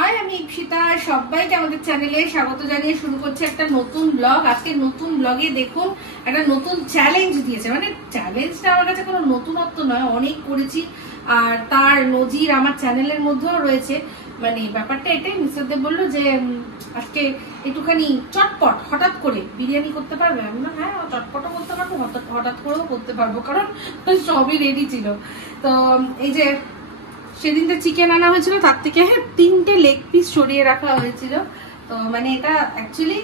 High, আমি ইপসিতা। সবাইকে আমাদের চ্যানেলে স্বাগত জানিয়ে শুরু করছি একটা নতুন ব্লগ। আজকে নতুন ব্লগে দেখুন একটা নতুন চ্যালেঞ্জ দিয়েছে। মানে চ্যালেঞ্জটা আমার কাছে কোনো নতুনত্ব নয়, অনেক করেছি আর তার নজির আমার চ্যানেলের মধ্যেও রয়েছে। মানে ব্যাপারটা এটাই, মিস্টার দেব বললো যে আজকে একটুখানি চটপট হঠাৎ করে বিরিয়ানি করতে পারবে। আমি না, হ্যাঁ চটপটও করতে পারবো, হঠাৎ করেও করতে পারবো, কারণ সবই রেডি ছিল। তো এই যে সেদিনটা চিকেন আনা হয়েছিল, তার থেকে 3টে লেগ পিস সরিয়ে রাখা হয়েছিল। তো মানে এটা অ্যাকচুয়ালি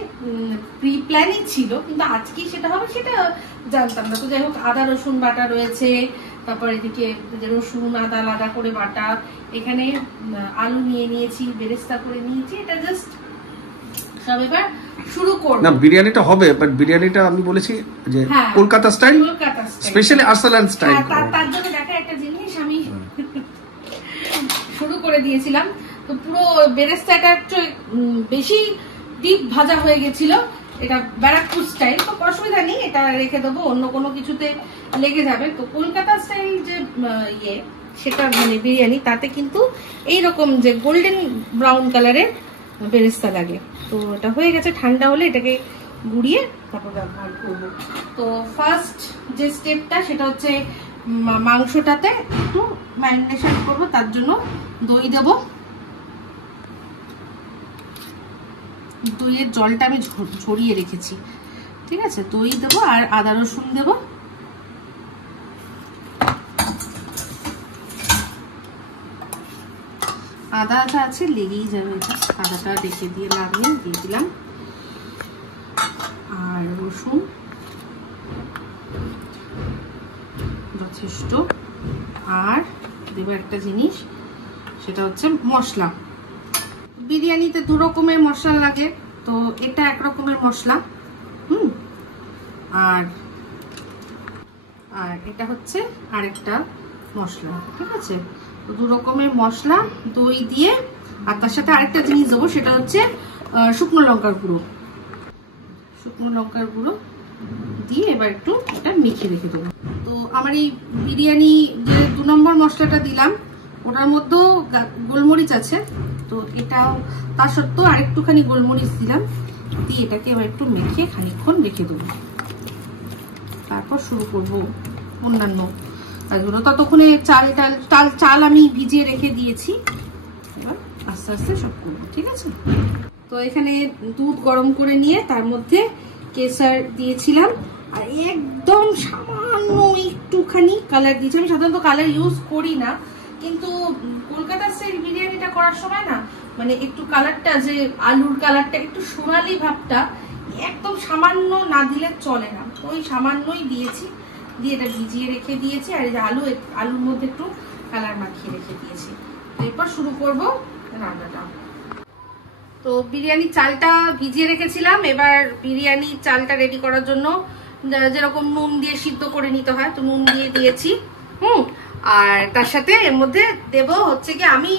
প্রি প্ল্যানই ছিল, কিন্তু আজকে সেটা হবে সেটা জানতাম না। তো যাই হোক, আদা রসুন বাটা রয়েছে, তারপর এদিকে রসুন আদা আলাদা করে বাটা, এখানে আলু নিয়ে নিয়েছি, বেরেস্তা করে নিয়েছি। এটা জাস্ট সব এবার শুরু করব। না, বিরিয়ানিটা হবে, বাট বিরিয়ানিটা আমি বলেছি যে Kolkata style, specially Arsalan style. তার জন্য দেখা একটা জিনিস আমি শুরু করে দিয়েছিলাম। তো পুরো বেরেস্তাটা একটু বেশি ডিপ ভাজা হয়ে গেছিল, এটা ব্যারাকপুর স্টাইল। তো অসুবিধা নেই, এটা রেখে দেবো, অন্য কোনো কিছুতে লেগে যাবে। তো কলকাতা স্টাইল যে সেটা মানে বিরিয়ানি, তাতে কিন্তু এইরকম যে গোল্ডেন ব্রাউন কালারের বেরেস্তা লাগে। তো এটা হয়ে গেছে, ঠান্ডা হলে এটাকে গুঁড়িয়ে তারপর ব্যবহার করব। তো ফার্স্ট যে স্টেপটা সেটা হচ্ছে মাংসটাতে একটু ম্যারিনেশন করবো। তার জন্য দই দেবো, দইয়ের জলটা আমি ঝরিয়ে রেখেছি, ঠিক আছে। দই দেবো আর আদা রসুন দেবো। আদাটা আছে, লেগেই যাবে, এটা আদাটা রেখে দিয়ে লাভ নেই, দিয়ে দিলাম। আর রসুন যথেষ্ট। আর দেবো একটা জিনিস, সেটা হচ্ছে মশলা। বিরিয়ানিতে 2 রকমের মশলা লাগে, তো এটা 1 রকমের মশলা। আর এটা হচ্ছে আরেকটা মশলা, ঠিক আছে। তো 2 রকমের মশলা, দই দিয়ে, আর তার সাথে আরেকটা জিনিস দেবো, সেটা হচ্ছে শুকনো লঙ্কার গুঁড়ো। শুকনো লঙ্কার গুঁড়ো দিয়ে এবার একটু এটা মেখে রেখে দেবো। তো আমার এই বিরিয়ানি যে 2 নম্বর মশলাটা দিলাম, ওটার মধ্যেও গোলমরিচ আছে। তো এটাও তার সত্ত্বেও আরেকটুখানি গোলমরিচ দিলাম, দিয়ে এটাকে এবার একটু মেখে খানিকক্ষণ রেখে দেবো। তারপর শুরু করবো অন্যান্য কাজগুলো। ততক্ষণে চাল আমি ভিজিয়ে রেখে দিয়েছি, এবার আস্তে আস্তে সব করবো, ঠিক আছে। তো এখানে দুধ গরম করে নিয়ে তার মধ্যে কেসার দিয়েছিলাম, আর একদম সামান্য একটুখানি কালার দিয়েছি। আমি সাধারণত কালার ইউজ করি না, কিন্তু কলকাতা স্টাইল বিরিয়ানিটা করার সময় না, মানে একটু কালারটা, যে আলুর কালারটা একটু সোনালি ভাবটা একদম সামান্য না দিলে চলে না। ওই সামান্যই দিয়েছি, দিয়ে এটা ভিজিয়ে রেখে দিয়েছি। আর এই যে আলুর মধ্যে একটু কালার মাখিয়ে রেখে দিয়েছি। এরপর শুরু করব রান্নাটা। তো বিরিয়ানি চালটা ভিজিয়ে রেখেছিলাম, এবার বিরিয়ানি চালটা রেডি করার জন্য যেরকম নুন দিয়ে সিদ্ধ করে নিতে হয়, তো নুন দিয়ে দিয়েছি। আর তার সাথে এর মধ্যে দেব হচ্ছে কি, আমি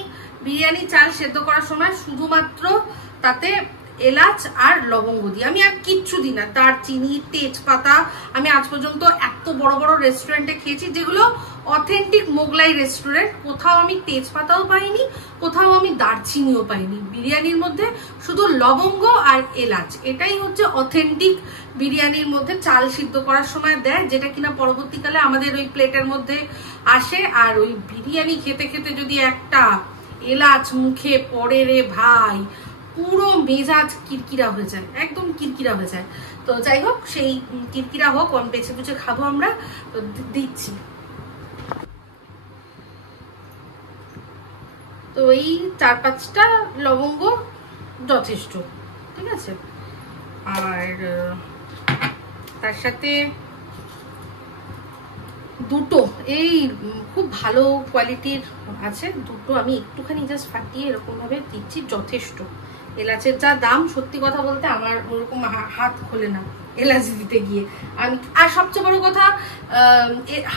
বিরিয়ানি চাল সেদ্ধ করার সময় শুধুমাত্র তাতে এলাচ আর লবঙ্গ দিই, আমি আর কিচ্ছু দিই না। দারচিনি, তেজপাতা, আমি আজ পর্যন্ত এত বড় বড় রেস্টুরেন্টে খেয়েছি, যেগুলো অথেন্টিক মোগলাই রেস্টুরেন্ট, কোথাও আমি তেজপাতাও পাইনি, কোথাও আমি দারচিনিও পাইনি। বিরিয়ানির মধ্যে শুধু লবঙ্গ আর এলাচ, এটাই হচ্ছে অথেন্টিক বিরিয়ানির মধ্যে চাল সিদ্ধ করার সময় দেয়, যেটা কিনা পরবর্তীকালে আমাদের ওই প্লেটের মধ্যে আসে। আর ওই বিরিয়ানি খেতে খেতে যদি একটা এলাচ মুখে পড়ে রে ভাই, পুরো মেজাজ কিরকিরা হয়ে যায়, একদম কিরকিরা হয়ে যায়। তো যাই হোক, সেই কিরকিরা হোক, বেছে বুঝে খাবো আমরা। তো দিচ্ছি, তো এই 4-5টা লবঙ্গ যথেষ্ট, ঠিক আছে। আর তার সাথে দুটো এই খুব ভালো কোয়ালিটির আছে, দুটো আমি একটুখানি জাস্ট ফাটিয়ে এরকম ভাবে দিচ্ছি, যথেষ্ট। এলাচের যা দাম, সত্যি কথা বলতে আমার ওরকম হাত খোলে না এলাচ দিতে গিয়ে। আমি আর সবচেয়ে বড় কথা,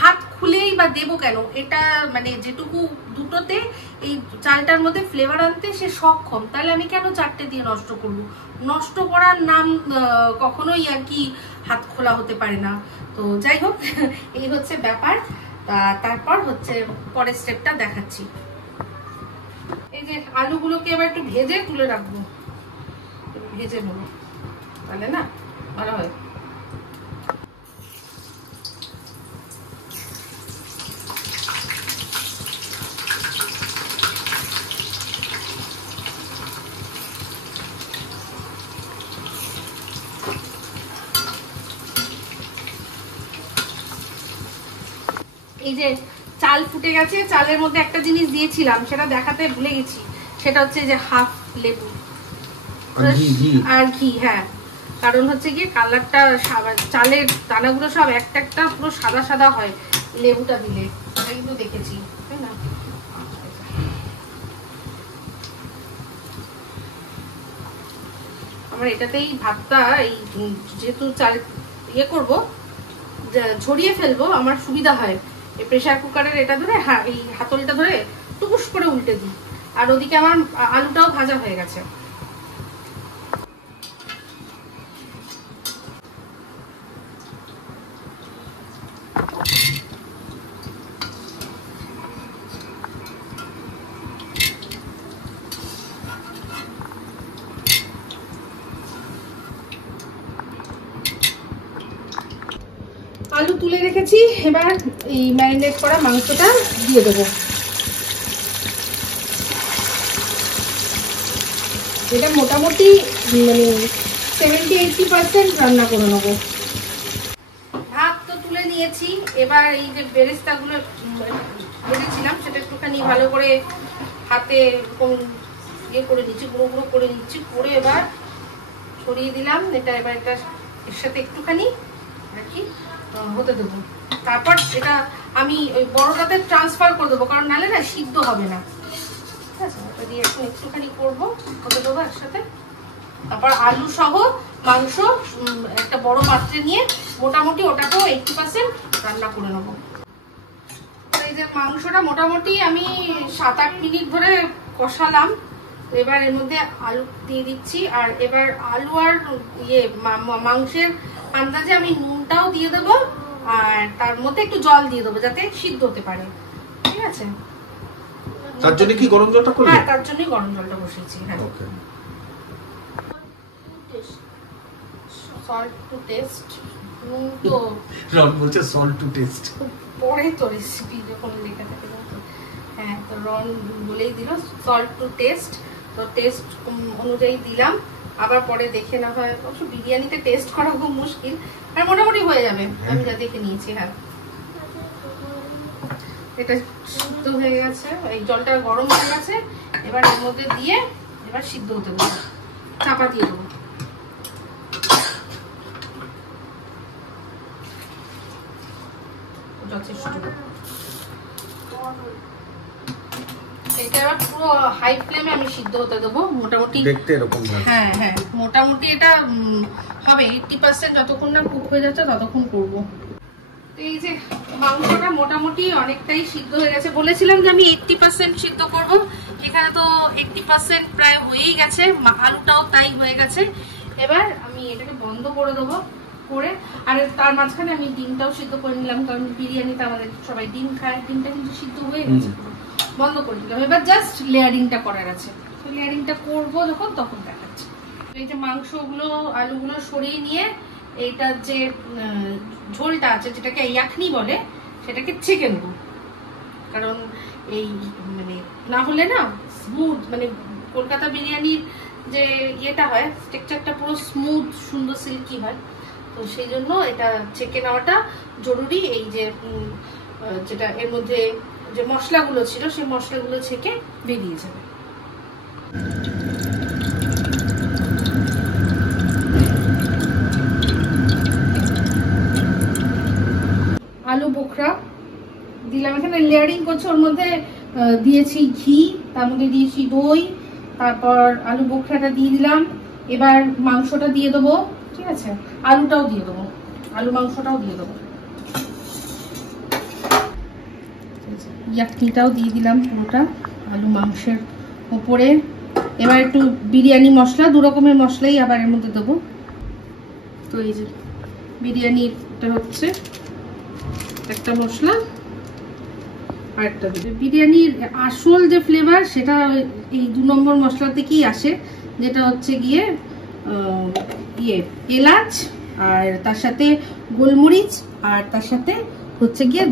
হাত খুলেই বা দেবো কেন, এটা মানে যেটুকু দুটোতে এই চালটার মধ্যে ফ্লেভার আনতে সে সক্ষম, তাহলে আমি কেন 4টে দিয়ে নষ্ট করবো? নষ্ট করার নাম কখনোই আর কি হাত খোলা হতে পারে না। তো যাই হোক, এই হচ্ছে ব্যাপার। তারপর হচ্ছে পরের স্টেপটা দেখাচ্ছি। এই যে আলুগুলোকে এবার একটু ভেজে তুলে রাখবো, ভেজে নেবো, তাহলে না ভালো হয়। এই যে চাল ফুটে গেছে, চালের মধ্যে একটা জিনিস দিয়েছিলাম সেটা দেখাতে ভুলে গেছি, সেটা হচ্ছে যে হাফ লেবু আর ঘি। হ্যাঁ, কারণ হচ্ছে কি কালারটা চালের দানাগুলো সব একটা একটা পুরো সাদা সাদা হয় লেবুটা দিলে, এটা কিন্তু দেখেছি, তাই না? আমার এটাতেই ভাতটা এই যেহেতু চাল ইয়ে করবো, ঝরিয়ে ফেলবো, আমার সুবিধা হয়। এই প্রেসার কুকারের এটা ধরে এই হাতলটা ধরে টুকুস করে উল্টে দিই, আর ওদিকে আমার আলুটাও ভাজা হয়ে গেছে। আলু তুলে রেখেছি, এবার এই ম্যারিনেট করা মাংসটা দিয়ে দেবো। এটা মোটামুটি মানে 70-80% রান্না করে নেবো। ভাত তো তুলে নিয়েছি, এবার এই যে বেরেস্তাগুলো ভেজেছিলাম সেটা একটুখানি ভালো করে হাতে ইয়ে করে নিচ্ছি, গুঁড়ো গুঁড়ো করে নিচ্ছি, করে এবার ছড়িয়ে দিলাম। এটা এবার এটা এর সাথে একটুখানি আর কি হতে দেবো। তারপর এটা আমি ওই বড়টাতে ট্রান্সফার করে দেবো, কারণ নাহলে না সিদ্ধ হবে না। ঠিক আছে, ওটা দিয়ে এখন একটুখানি করবো, হতে দেবো একসাথে। তারপর আলু সহ মাংস একটা বড় পাত্রে নিয়ে মোটামুটি ওটাকেও 80% রান্না করে নেবো। এই যে মাংসটা মোটামুটি আমি 7-8 মিনিট ধরে কষালাম। এবার এর মধ্যে আলু দিয়ে দিচ্ছি, আর এবার আলু আর ইয়ে মাংসের আন্দাজে আমি নুনটাও দিয়ে দেবো, আর তার মধ্যে একটু জল দিয়ে দেবো যাতে সিদ্ধ হতে পারে। ঠিক আছে, তার জন্য কি গরম জলটা করলে? হ্যাঁ, তার জন্যই গরম জলটা বসিয়েছি। হ্যাঁ, সল্ট টু টেস্ট। তো রন বলছে সল্ট টু টেস্ট, পরে তো রেসিপি যখন লেখা থাকে। হ্যাঁ, তো রন বলেই দিল সল্ট টু টেস্ট, তো টেস্ট অনুযায়ী দিলাম। আবার পরে দেখে না হয়, অবশ্য বিরিয়ানিতে টেস্ট করা খুব মুশকিল, আর মোটামুটি হয়ে যাবে, আমি যা দেখে নিয়েছি। হ্যাঁ, এটা সিদ্ধ হয়ে গেছে, এই জলটা গরম হয়ে গেছে। এবার এর মধ্যে দিয়ে এবার সিদ্ধ হতে দেবো, চাপা দিয়ে দেবো। যথেষ্ট, এটা এবার পুরো হাই ফ্লেমে আমি সিদ্ধ হতে দেবো মোটামুটি। দেখতে এরকম ভাবে। হ্যাঁ হ্যাঁ, মোটামুটি এটা হবে 80%, যতক্ষণ না কুক হয়ে যাচ্ছে ততক্ষণ করবো। এই যে মাংসটা মোটামুটি অনেকটাই সিদ্ধ হয়ে গেছে, বলেছিলাম যে আমি 80% সিদ্ধ করব, এখানে তো 80% প্রায় হয়েই গেছে, আলুটাও তাই হয়ে গেছে। এবার আমি এটাকে বন্ধ করে দেবো, করে আর তার মাঝখানে আমি ডিমটাও সিদ্ধ করে নিলাম, কারণ বিরিয়ানিতে আমাদের সবাই ডিম খায়। ডিমটা কিন্তু সিদ্ধ হয়ে গেছে, বন্ধ করে দিলাম। এবার জাস্ট লেয়ারিংটা করার আছে, তো লেয়ারিংটা করবো যখন তখন দেখাচ্ছি। এই যে মাংসগুলো আলুগুলো সরিয়ে নিয়ে এইটার যে ঝোলটা আছে, যেটাকে ইয়াখনি বলে, সেটাকে ছেঁকে নেব, কারণ এই মানে না হলে না স্মুথ, মানে কলকাতা বিরিয়ানির যে ইয়েটা হয়, টেক্সচারটা পুরো স্মুথ সুন্দর সিল্কি হয়, তো সেই জন্য এটা ছেঁকে নেওয়াটা জরুরি। এই যে যেটা এর মধ্যে যে মশলাগুলো ছিল, সেই মশলাগুলো ছেঁকে বেরিয়ে যাবে। আলু বোখরা দিলাম, এখানে লেয়ারিং করছে, ওর মধ্যে দিয়েছি ঘি, তার মধ্যে দিয়েছি দই, তারপর আলু বোখরাটা দিয়ে দিলাম। এবার মাংসটা দিয়ে দেবো, ঠিক আছে, আলুটাও দিয়ে দেবো, আলু মাংসটাও দিয়ে দেবো, ইয়াকনিটাও দিয়ে দিলাম পুরোটা আলু মাংসের উপরে। এবার একটু বিরিয়ানি মশলা, 2 রকমের মশলাই আবার এর মধ্যে দেবো। তো এই যে বিরিয়ানিটা হচ্ছে একটা মশলা, আরেকটা বিরিয়ানির আসল যে ফ্লেভার সেটা এই 2 নম্বর মশলা থেকেই আসে, যেটা হচ্ছে গিয়ে এলাচ, আর তার সাথে গোলমরিচ, আর তার সাথে হচ্ছে গিয়ে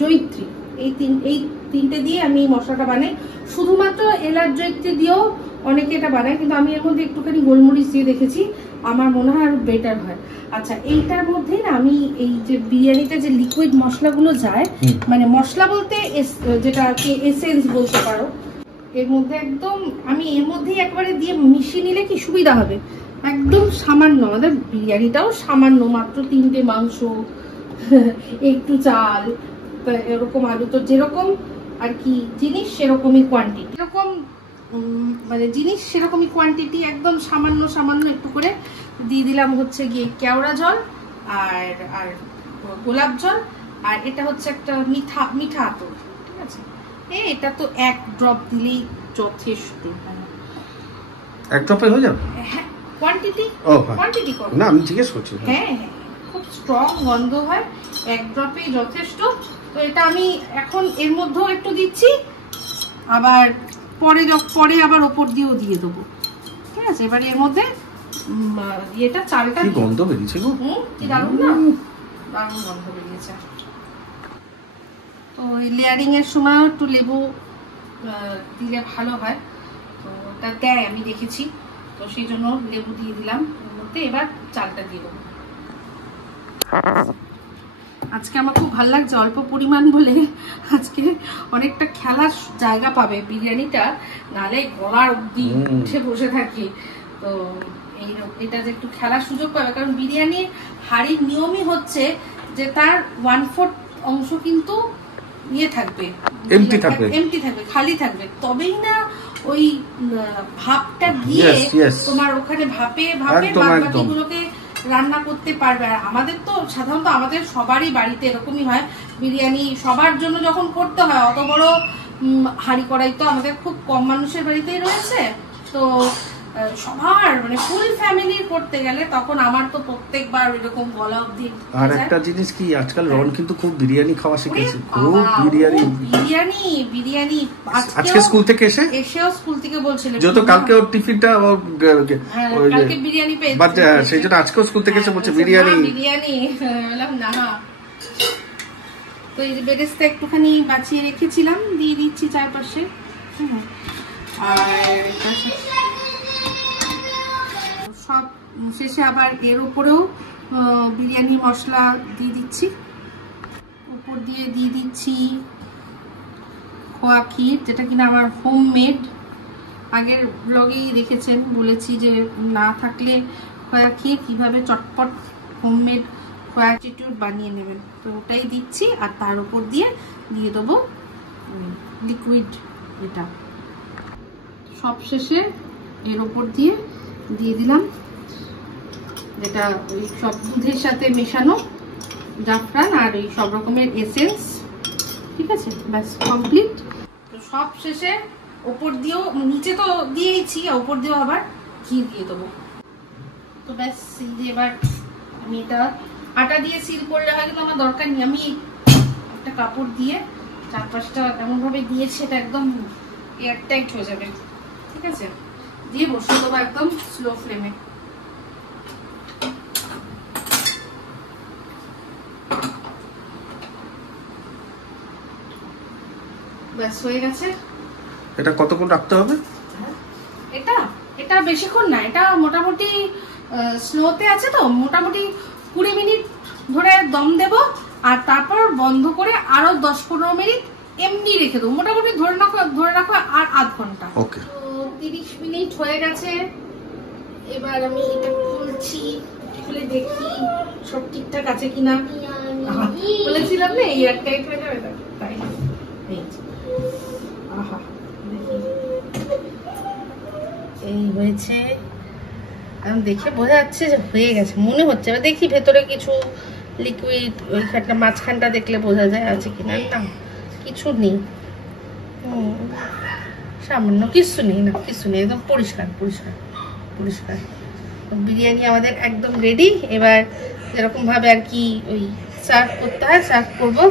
জয়িত্রী। এই তিনটে দিয়ে আমি এই মশলাটা বানাই। শুধুমাত্র এলাচ জয়িত্রী দিয়েও অনেকে এটা বানায়, কিন্তু আমি এর মধ্যে একটুখানি গোলমরিচ দিয়ে দেখেছি, আমার মনে হয় আরো বেটার হয়। আচ্ছা, এইটার মধ্যে না আমি এই যে বিরিয়ানিতে যে লিকুইড মশলাগুলো যায়, মানে মশলা বলতে যেটা আর কি এসেন্স বলতে পারো, এর মধ্যে একদম আমি এর মধ্যেই একবারে দিয়ে মিশিয়ে নিলে কি সুবিধা হবে। একদম সামান্য, আমাদের বিরিয়ানিটাও সামান্য, মাত্র 3টে মাংস, একটু চাল, এরকম আলু, তো যেরকম আর কি জিনিস সেরকমই কোয়ান্টিটি, এরকম মানে জিনিস সেরকমই কোয়ান্টিটি, একদম সামান্য সামান্য একটু করে দিয়ে দিলাম হচ্ছে গিয়ে কেওড়া জল আর গোলাপ জল, আর এটা হচ্ছে একটা মিঠা আতর, ঠিক আছে। এটা তো 1 ড্রপ দিলেই যথেষ্ট। 1 ড্রপে হয়ে যাবে? হ্যাঁ, কোয়ান্টিটি কত? না, আমি জিজ্ঞেস করছি। হ্যাঁ, খুব স্ট্রং গন্ধ হয়, 1 ড্রপেই যথেষ্ট। তো এটা আমি এখন এর মধ্যেও একটু দিচ্ছি, আবার পরে আবার ওপর দিয়েও দিয়ে দেবো, ঠিক আছে। এবার এর মধ্যে এটা চালটা, কি গন্ধ বেরিয়েছে গো, কি দারুণ না, দারুণ গন্ধ বেরিয়েছে। তো এই লেয়ারিং এর সময় একটু লেবু দিলে ভালো হয়, তো ওটা দেয় আমি দেখেছি, তো সেই জন্য লেবু দিয়ে দিলাম এর মধ্যে। এবার চালটা দিয়ে দেবো। আজকে আমার খুব ভালো লাগছে, অল্প পরিমাণ বলে আজকে অনেকটা খেলার জায়গা পাবে বিরিয়ানিটা, নাহলে গলার অব্দি উঠে বসে থাকি। তো এটা যে একটু খেলার সুযোগ পাবে, কারণ বিরিয়ানির হাড়ির নিয়মই হচ্ছে যে তার 1/4 অংশ কিন্তু থাকবে, এমটি থাকবে, খালি থাকবে, তবেই না ওই ভাপটা গিয়ে তোমার ওখানে ভাপে বাকিগুলোকে রান্না করতে পারবে। আর আমাদের তো সাধারণত আমাদের সবারই বাড়িতে এরকমই হয়, বিরিয়ানি সবার জন্য যখন করতে হয়, অত বড় হাঁড়ি কড়াই তো আমাদের খুব কম মানুষের বাড়িতেই রয়েছে, তো সবার মানে ফুল ফ্যামিলির করতে গেলে তখন আমার তো প্রত্যেকবার এরকম গলা অবধি। আর একটা জিনিস কি, আজকাল রন কিন্তু খুব বিরিয়ানি খাওয়া শিখেছে, খুব বিরিয়ানি। আজকে স্কুল থেকে এসেও স্কুল থেকে বলছিল, যত কালকে ওর টিফিনটা কালকে বিরিয়ানি পেয়েছে, বাট সেই জন্য আজকেও স্কুল থেকে এসে বলছে বিরিয়ানি। বললাম না। তো এই যে বেরেস্তা একটুখানি বাঁচিয়ে রেখেছিলাম, দিয়ে দিচ্ছি চারপাশে। আর সব শেষে আবার এর উপরেও বিরিয়ানি মশলা দিয়ে দিচ্ছি, উপর দিয়ে দিচ্ছি খোয়া ক্ষীর, যেটা কিনা আমার হোমমেড। আগের ব্লগেই দেখেছেন, বলেছি যে না থাকলে খোয়া ক্ষীর কিভাবে চটপট হোমমেড খোয়া চিটুর বানিয়ে নেবেন, তো ওটাই দিচ্ছি। আর তার উপর দিয়ে দেবো লিকুইড এটা। সব শেষে এর উপর দিয়ে দিলাম যেটা ওই সব দুধের সাথে মেশানো জাফরান আর এই সব রকমের এসেন্স, ঠিক আছে, ব্যাস কমপ্লিট। তো সব শেষে ওপর দিয়েও, নিচে তো দিয়েইছি, ওপর দিয়েও আবার ঘি দিয়ে দেবো। তো ব্যাস এবার আমি এটা আটা দিয়ে সিল করলে হয়, কিন্তু আমার দরকার নেই, আমি একটা কাপড় দিয়ে চারপাশটা এমন ভাবে দিয়েছি এটা একদম এয়ারটাইট হয়ে যাবে, ঠিক আছে। দিয়ে বসিয়ে দেবো একদম স্লো ফ্লেমে। ব্যাস হয়ে গেছে। এটা কতক্ষণ রাখতে হবে? এটা বেশিক্ষণ না, এটা মোটামুটি স্লোতে আছে, তো মোটামুটি 20 মিনিট ধরে দম দেব, আর তারপর বন্ধ করে আরো 10-15 মিনিট এমনি রেখে দেবো। মোটামুটি ধরে রাখো আর আধ ঘন্টা। ওকে, 30 মিনিট হয়ে গেছে। এবার আমি এটা খুলছি, খুলে দেখি সব ঠিকঠাক আছে কিনা। বলেছিলাম না এয়ারটাইট হয়ে যাবে, তাই এই হয়েছে, দেখে বোঝা যাচ্ছে যে হয়ে গেছে, মনে হচ্ছে। দেখি ভেতরে কিছু লিকুইড, ওইখানটা মাঝখানটা দেখলে বোঝা যায় আছে কিনা। না, কিছু নেই, সামান্য কিছু নেই, না কিছু নেই, একদম পরিষ্কার পরিষ্কার পরিষ্কার। বিরিয়ানি আমাদের একদম রেডি। এবার যেরকম ভাবে আর কি ওই সার্ভ করতে হয় সার্ভ করবো।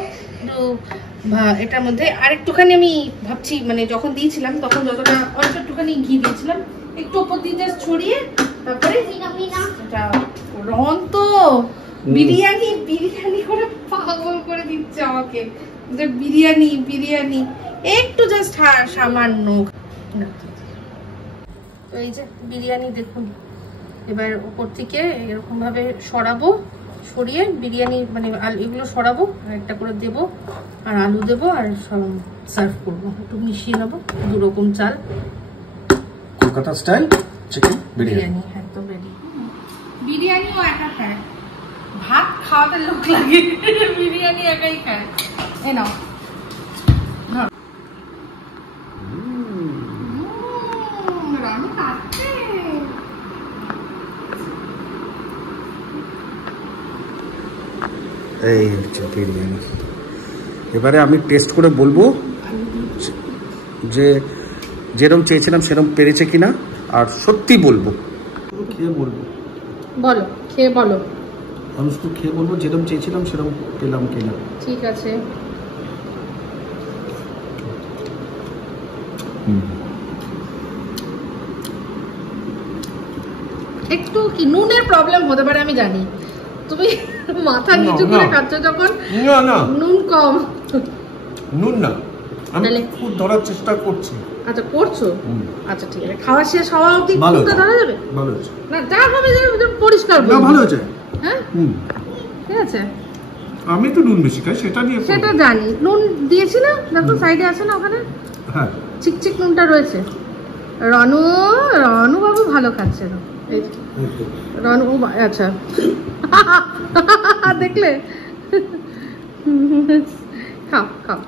এটার মধ্যে আরেকটুখানি আমি ভাবছি, মানে যখন দিয়েছিলাম তখন যতটা অল্প একটুখানি ঘি দিয়েছিলাম, একটু উপর দিয়ে জাস্ট ছড়িয়ে তারপরে রন তো বিরিয়ানি বিরিয়ানি করে পাগল করে দিচ্ছে আমাকে, বিরিয়ানি বিরিয়ানি একটু জাস্ট সামান্য। তো এই যে বিরিয়ানি দেখুন, এবার উপর থেকে এরকম ভাবে সরাবো, সরিয়ে বিরিয়ানি মানে এগুলো সরাবো, আর একটা করে দেবো, আর আলু দেবো, আর সার্ভ করবো। একটু মিশিয়ে নেবো 2 রকম চাল। কলকাতা স্টাইল চিকেন বিরিয়ানি একদম রেডি। বিরিয়ানিও একা খায়, ভাত খাওয়াতে লোক লাগে, বিরিয়ানি একাই খায়। এ নাও, রানু খাচ্ছে। এই হচ্ছে বিরিয়ানি। এবারে আমি টেস্ট করে বলবো যে যেরকম চেয়েছিলাম সেরকম পেরেছে কিনা, আর সত্যি বলবো, খেয়ে বলবো। বলো, খেয়ে বলো। আমি শুধু খেয়ে বলবো যেরকম চেয়েছিলাম সেরকম পেলাম কিনা। ঠিক আছে। একটু কি নুনের প্রবলেম হতে পারে আমি জানি, তুমি মাথা নিচু করে খাচ্ছ যখন। না নুন কম। নুন না, আমি খুব ধরার চেষ্টা করছি। আচ্ছা করছো, আচ্ছা ঠিক আছে। খাওয়া শেষ হওয়া অবধি নুনটা ধরা যাবে? ভালো হয়েছে না, যা হবে পরিষ্কার না, ভালো হয়েছে। হ্যাঁ ঠিক আছে। আমি তো নুন বেশি খাই, সেটা জানি। নুন দিয়েছি না, দেখো সাইডে আছে না ওখানে, হ্যাঁ চিকচিক নুনটা রয়েছে। রনু বাবু ভালো খাচ্ছে না, রনু। আচ্ছা দেখলে, খাও খাও।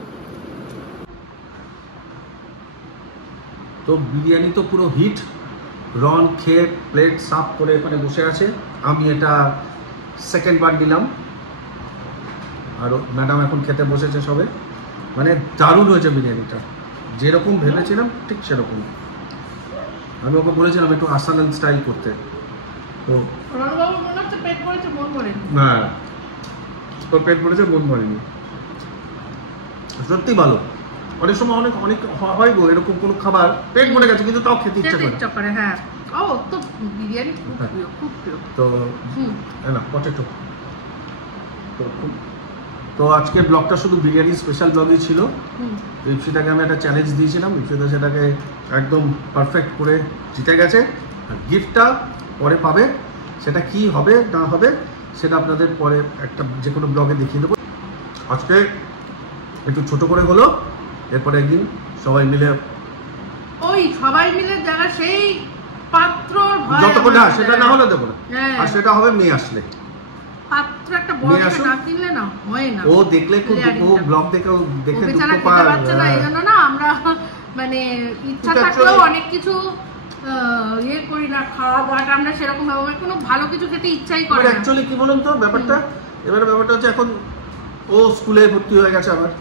তো বিরিয়ানি তো পুরো হিট। রন খেয়ে প্লেট সাফ করে এখানে বসে আছে, আমি এটা সেকেন্ড বার দিলাম, আর ম্যাডাম এখন খেতে বসেছে সবে। মানে দারুণ হয়েছে বিরিয়ানিটা, যেরকম ভেবেছিলাম ঠিক সেরকম। আমি ওকে বলেছিলাম একটু আসালান স্টাইল করতে, তো না তোর পেট ভরেছে মন ভরেনি। সত্যি ভালো। অনেক সময় অনেক হয় গো এরকম কোনো খাবার পেট ভরে গেছে কিন্তু তাও খেতে ইচ্ছা করে। হ্যাঁ, ও তো বিরিয়ানি খুব প্রিয়, খুব প্রিয়। তো না পটেটো। তো আজকের ব্লগটা শুধু বিরিয়ানি স্পেশাল ব্লগই ছিল। ইপসিতাকে আমি একটা চ্যালেঞ্জ দিয়েছিলাম, ইপসিতা সেটাকে একদম পারফেক্ট করে জিতে গেছে। আর গিফটটা পরে পাবে, সেটা কি হবে না হবে সেটা আপনাদের পরে একটা যে কোনো ব্লগে দেখিয়ে দেবো। আজকে একটু ছোট করে হলো, এরপরে একদিন সবাই মিলে যারা সেই পাত্র যতক্ষণ না সেটা না হলে দেবো না, আর সেটা হবে মেয়ে আসলে। পাত্র একটা বড় না কিনলে না হয় না। ও দেখলে ও ব্লগ দেখে দুঃখ পাচ্ছে না, এইজন্য না আমরা মানে ইচ্ছা থাকলেও অনেক কিছু ইয়ে করি না, খাওয়া দাওয়াটা আমরা সেরকম ভাবে কোনো ভালো কিছু খেতে ইচ্ছাই করে না। অ্যাকচুয়ালি কি বলুন তো ব্যাপারটা, এবারে ব্যাপারটা হচ্ছে এখন ও স্কুলে ভর্তি হয়ে গেছে আবার,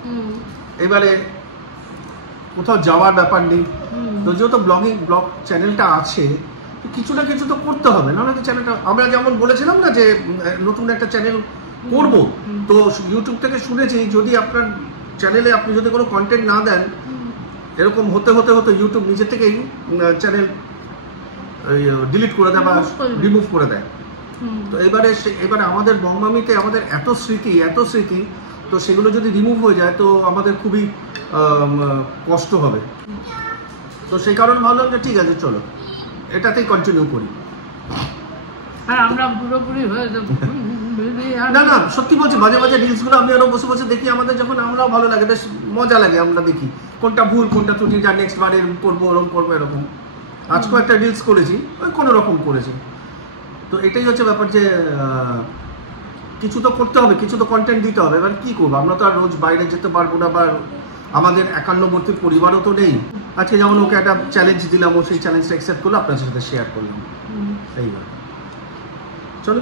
এবারে কোথাও যাওয়ার ব্যাপার নেই। তো যেহেতু ব্লগ চ্যানেলটা আছে, কিছু না কিছু তো করতে হবে, না তো চ্যানেলটা আমরা যেমন বলেছিলাম না যে নতুন একটা চ্যানেল করব, তো ইউটিউব থেকে শুনেছি যদি আপনার চ্যানেলে আপনি যদি কোনো কন্টেন্ট না দেন, এরকম হতে ইউটিউব নিজে থেকেই চ্যানেল ডিলিট করে দেয় বা রিমুভ করে দেয়। তো এবারে আমাদের বংমামিতে আমাদের এত স্মৃতি, তো সেগুলো যদি রিমুভ হয়ে যায় তো আমাদের খুবই কষ্ট হবে। তো সেই কারণে ভাবলাম যে ঠিক আছে চলো এটাতেই কন্টিনিউ করি। আমরা পুরোপুরি হয়ে যাব। না সত্যি বলছি, মাঝে মাঝে রিলসগুলো আমি আরো বসে দেখি, আমাদের যখন আমরাও ভালো লাগে, বেশ মজা লাগে, আমরা দেখি কোনটা ভুল কোনটা ত্রুটি, যা নেক্সট বার করবো ওরকম করবো এরকম। আজকেও একটা রিলস করেছি, ওই কোনো রকম করেছি। তো এটাই হচ্ছে ব্যাপার যে কিছু তো করতে হবে, কিছু তো কন্টেন্ট দিতে হবে। এবার কি করবো, আমরা তো আর রোজ বাইরে যেতে পারবো না, বা আমাদের একান্নবর্তী পরিবারও তো নেই। আজকে যেমন ওকে একটা চ্যালেঞ্জ দিলাম, ও সেই চ্যালেঞ্জটা অ্যাকসেপ্ট করলো, আপনার সাথে শেয়ার করলাম, এইবার চলো।